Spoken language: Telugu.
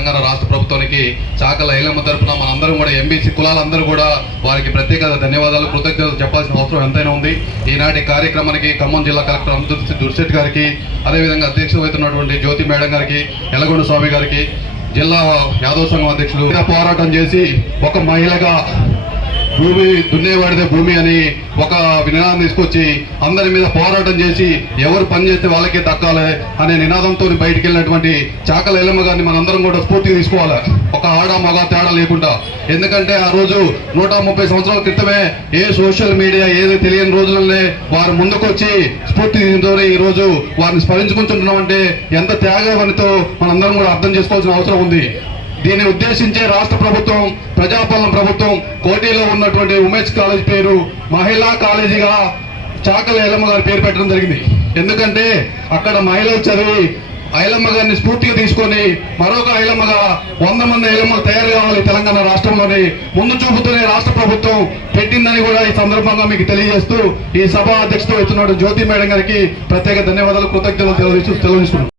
తెలంగాణ రాష్ట్ర ప్రభుత్వానికి చాకల ఐలమ్మ తరఫున మనందరం కూడా ఎంబీసీ కులాలందరూ కూడా వారికి ప్రత్యేక ధన్యవాదాలు కృతజ్ఞతలు చెప్పాల్సిన అవసరం ఎంతైనా ఉంది. ఈనాటి కార్యక్రమానికి ఖమ్మం జిల్లా కలెక్టర్ అమృత దుర్శెట్ గారికి అదేవిధంగా అధ్యక్షత అవుతున్నటువంటి జ్యోతి మేడం గారికి ఎలగొండ స్వామి గారికి జిల్లా యాదవ్ సంఘం అధ్యక్షులు పోరాటం చేసి ఒక మహిళగా భూమి దున్నేవాడిదే భూమి అని ఒక నినాదం తీసుకొచ్చి అందరి మీద పోరాటం చేసి ఎవరు పని చేస్తే వాళ్ళకే దక్కాలి అనే నినాదంతో బయటికి వెళ్ళినటువంటి చాకల ఎల్లమ్మ గారిని మనందరం కూడా స్ఫూర్తిగా తీసుకోవాలి. ఒక ఆడ మగ తేడా లేకుండా. ఎందుకంటే ఆ రోజు నూట ముప్పై సంవత్సరాల క్రితమే ఏ సోషల్ మీడియా ఏది తెలియని రోజులనే వారు ముందుకొచ్చి స్ఫూర్తితో ఈ రోజు వారిని స్మరించుకుంటున్నామంటే ఎంత త్యాగవనితో మనందరం కూడా అర్థం చేసుకోవాల్సిన అవసరం ఉంది. దీన్ని ఉద్దేశించే రాష్ట్ర ప్రభుత్వం ప్రజాపాలన ప్రభుత్వం కోటిలో ఉన్నటువంటి ఉమేష్ కాలేజ్ పేరు మహిళా కాలేజీగా చాకల ఐలమ్మ గారి పేరు పెట్టడం జరిగింది. ఎందుకంటే అక్కడ మహిళలు చదివి ఐలమ్మ గారిని స్ఫూర్తిగా తీసుకొని మరొక ఐలమ్మగా వంద మంది ఐలమ్మలు తయారు కావాలి తెలంగాణ రాష్ట్రంలోని. ముందు చూపుతూనే రాష్ట్ర ప్రభుత్వం పెట్టిందని కూడా ఈ సందర్భంగా మీకు తెలియజేస్తూ ఈ సభ అధ్యక్షత వస్తున్న జ్యోతి మేడం గారికి ప్రత్యేక ధన్యవాదాలు కృతజ్ఞతలు తెలియజేస్తూ తెలియజేస్తున్నాం.